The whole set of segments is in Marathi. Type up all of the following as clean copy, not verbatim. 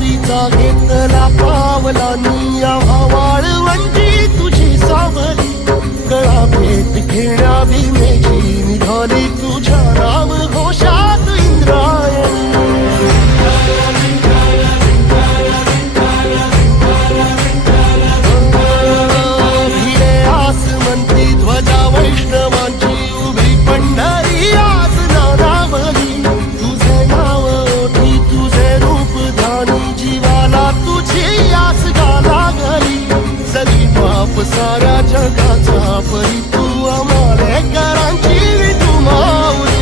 वारीचा घेतला पावलांनी आम्हा वाळवंटी तुझी सावली गळा भेट घेण्या भीमेची निघाली तुझ्या नाम घोषात इंद्रायणी भिडे आसमंती ध्वजा वैष्णवांची उभी पंढरी आज नानावली तुझे नाव ओठी तुझे रूप ध्यानी जीवाला तुझी आस गाला गली सरी बाप साऱ्या जगाचा परी तू आम्हाले करांची तू माऊली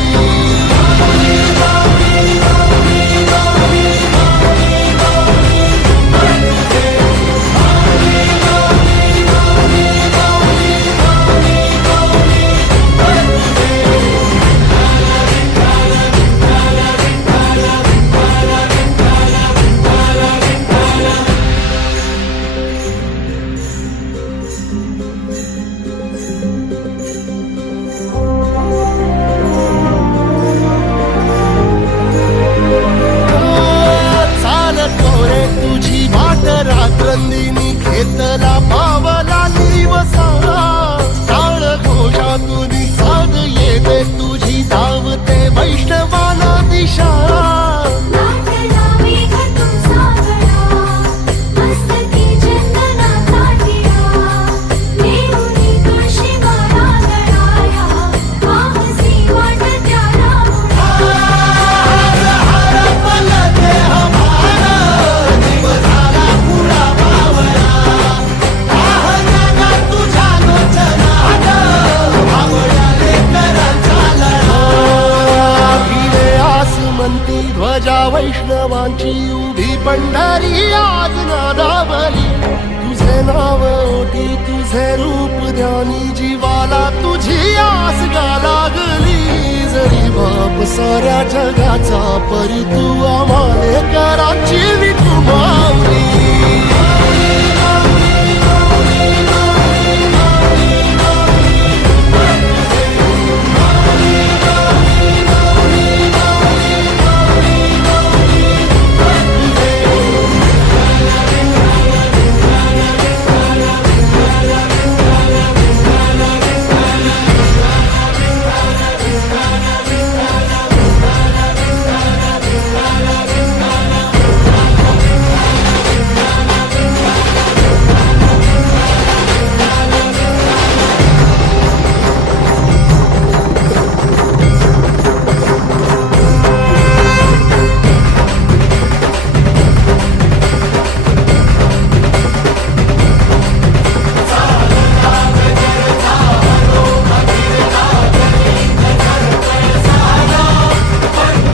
रात्रंदिनी घेतला पावला दिवसा काळ घोषातून साध येते तुझी धावते वैष्णवाला दिशा ध्वजा वैष्णवांची उभी पंढरी आज नादावली तुझे नाव ओठी तुझे रूप ध्यानी जीवाला तुझी आस गाला गली जरी बाप साऱ्या जगाचा परी तू आम्हाले कराची तू माऊली